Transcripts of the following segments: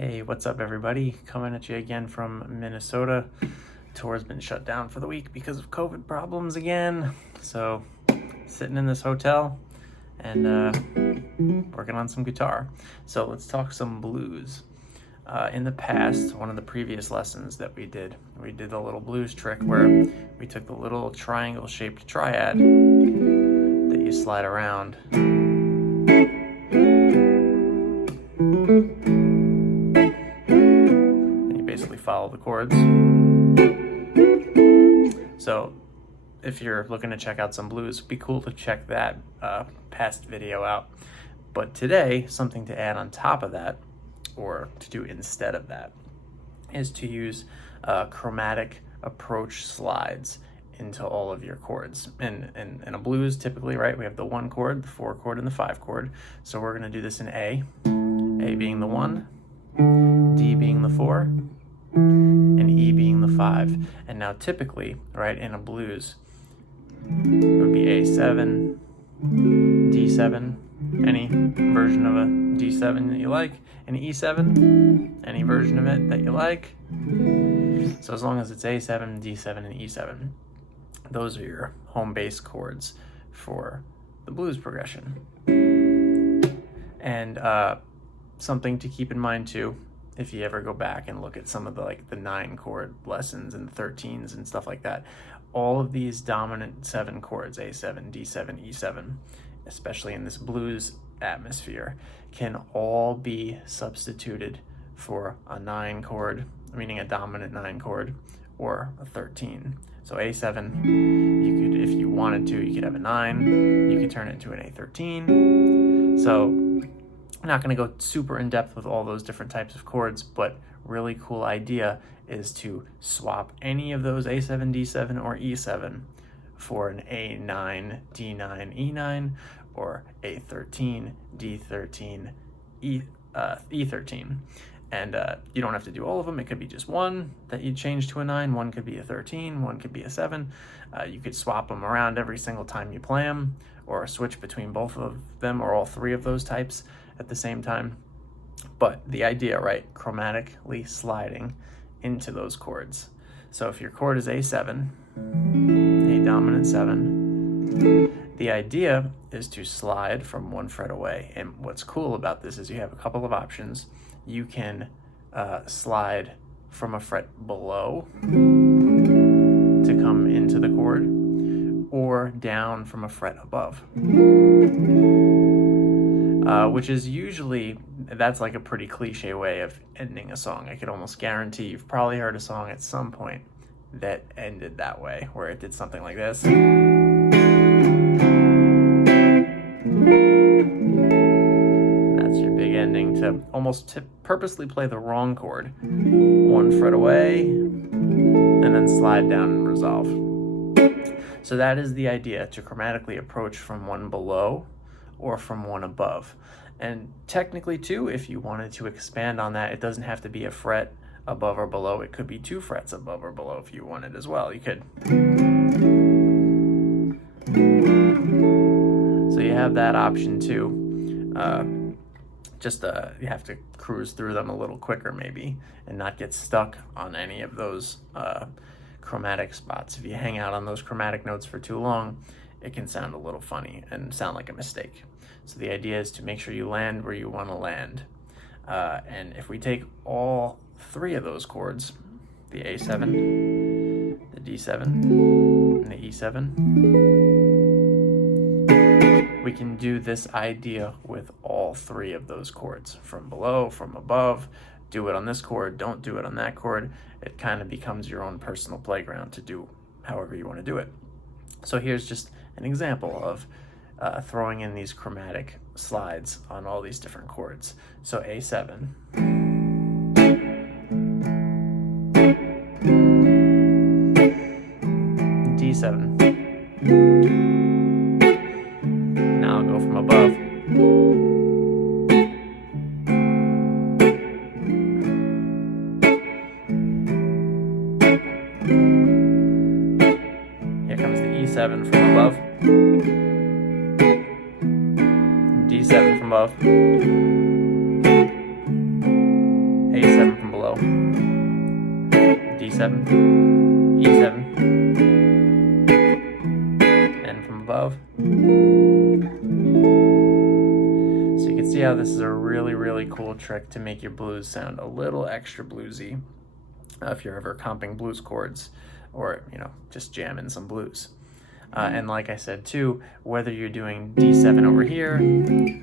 Hey, what's up everybody? Coming at you again from Minnesota. Tour's been shut down for the week because of COVID problems again. So, sitting in this hotel and working on some guitar. So let's talk some blues. In the past, one of the previous lessons that we did the little blues trick where we took the little triangle-shaped triad that you slide around. Basically follow the chords. So if you're looking to check out some blues, it'd be cool to check that past video out. But today, something to add on top of that, or to do instead of that, is to use chromatic approach slides into all of your chords. In a blues, typically, right, we have the 1 chord, the 4 chord, and the 5 chord. So we're going to do this in A being the 1, D being the 4, and E being the 5. And now typically, right, in a blues, it would be A7, D7, any version of a D7 that you like, and E7, any version of it that you like. So as long as it's A7, D7, and E7, those are your home base chords for the blues progression. And something to keep in mind too, if you ever go back and look at some of the 9 chord lessons and the 13s and stuff like that, all of these dominant 7 chords, A7, D7, E7, especially in this blues atmosphere, can all be substituted for a 9 chord, meaning a dominant 9 chord, or a 13. So A7, you could, if you wanted to, you could have a 9, you could turn it into an A13. So I'm not going to go super in depth with all those different types of chords, but really cool idea is to swap any of those A7, D7, or E7 for an A9, D9, E9, or A13, D13, E13. And you don't have to do all of them. It could be just one that you change to a 9, one could be a 13, one could be a 7. You could swap them around every single time you play them, or switch between both of them or all 3 of those types at the same time. But the idea, right, chromatically sliding into those chords. So if your chord is A7, A dominant 7, the idea is to slide from 1 fret away. And what's cool about this is you have a couple of options. You can slide from a fret below to come into the chord, or down from a fret above. Which is usually, that's like a pretty cliche way of ending a song. I could almost guarantee you've probably heard a song at some point that ended that way, where it did something like this. That's your big ending, to almost purposely play the wrong chord. 1 fret away, and then slide down and resolve. So that is the idea, to chromatically approach from 1 below or from 1 above. And technically too, if you wanted to expand on that, it doesn't have to be a fret above or below. It could be 2 frets above or below if you wanted as well. You could. So you have that option too. You have to cruise through them a little quicker maybe, and not get stuck on any of those chromatic spots. If you hang out on those chromatic notes for too long, it can sound a little funny and sound like a mistake. So the idea is to make sure you land where you want to land. And if we take all 3 of those chords, the A7, the D7, and the E7, we can do this idea with all 3 of those chords, from below, from above. Do it on this chord, don't do it on that chord. It kind of becomes your own personal playground to do however you want to do it. So here's just an example of throwing in these chromatic slides on all these different chords. So A7, D7. Now I'll go from above. Here comes the E7 from above. D7 from above, G7, E7, and from above. So you can see how this is a really, really cool trick to make your blues sound a little extra bluesy if you're ever comping blues chords or, you know, just jamming some blues. And like I said too, whether you're doing D7 over here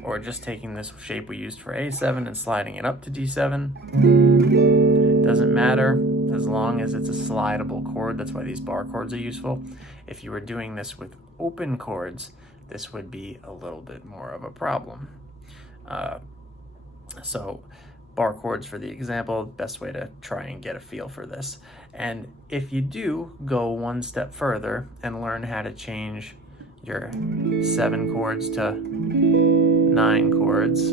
or just taking this shape we used for A7 and sliding it up to D7, it doesn't matter as long as it's a slidable chord. That's why these bar chords are useful. If you were doing this with open chords, this would be a little bit more of a problem. So bar chords for the example, best way to try and get a feel for this. And if you do go one step further and learn how to change your 7 chords to 9 chords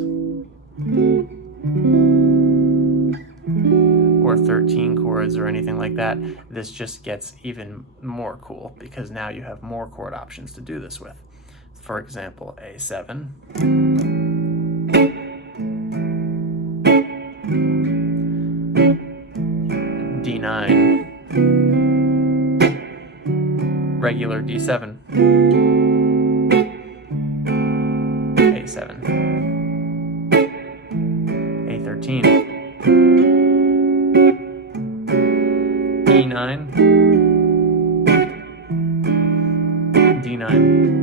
or 13 chords or anything like that, this just gets even more cool because now you have more chord options to do this with. For example, A7, D9, regular D7, A7, A13, E9, D9,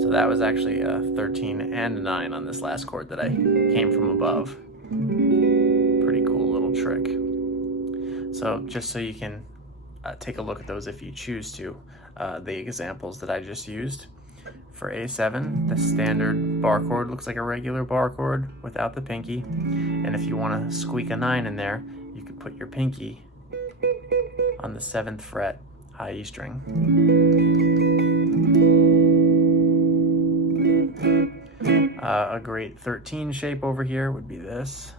so that was actually a 13 and a 9 on this last chord that I came from above. Pretty cool little trick. So just so you can take a look at those if you choose to, the examples that I just used. For A7, the standard bar chord looks like a regular bar chord without the pinky. And if you want to squeak a 9 in there, you could put your pinky on the 7th fret, high E string. A great 13 shape over here would be this.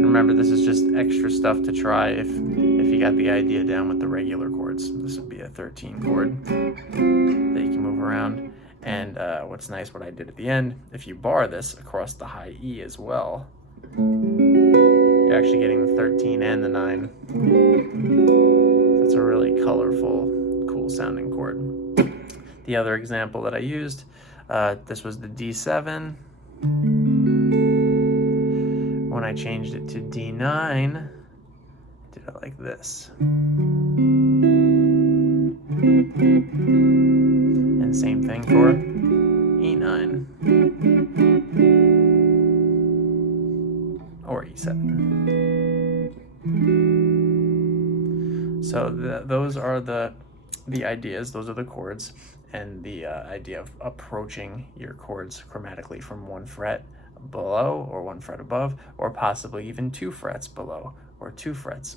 Remember, this is just extra stuff to try if you got the idea down with the regular chords. This would be a 13 chord that you can move around. And what's nice, what I did at the end, if you bar this across the high E as well, you're actually getting the 13 and the 9. That's a really colorful, cool sounding chord. The other example that I used, this was the D7. When I changed it to D9, I did it like this. And same thing for E9 or E7. So those are the ideas, those are the chords, and the idea of approaching your chords chromatically from 1 fret below or 1 fret above, or possibly even 2 frets below or 2 frets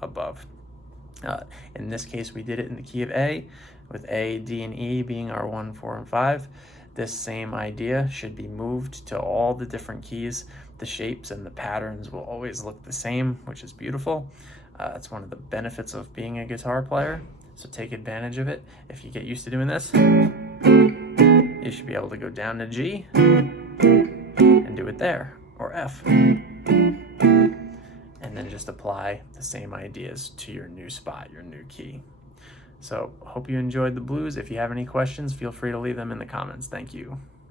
above. In this case, we did it in the key of A, with A, D, and E being our 1, 4, and 5. This same idea should be moved to all the different keys. The shapes and the patterns will always look the same, which is beautiful. It's one of the benefits of being a guitar player, so take advantage of it. If you get used to doing this, you should be able to go down to G and do it there, or F. And then just apply the same ideas to your new spot, your new key. So hope you enjoyed the blues. If you have any questions, feel free to leave them in the comments. Thank you.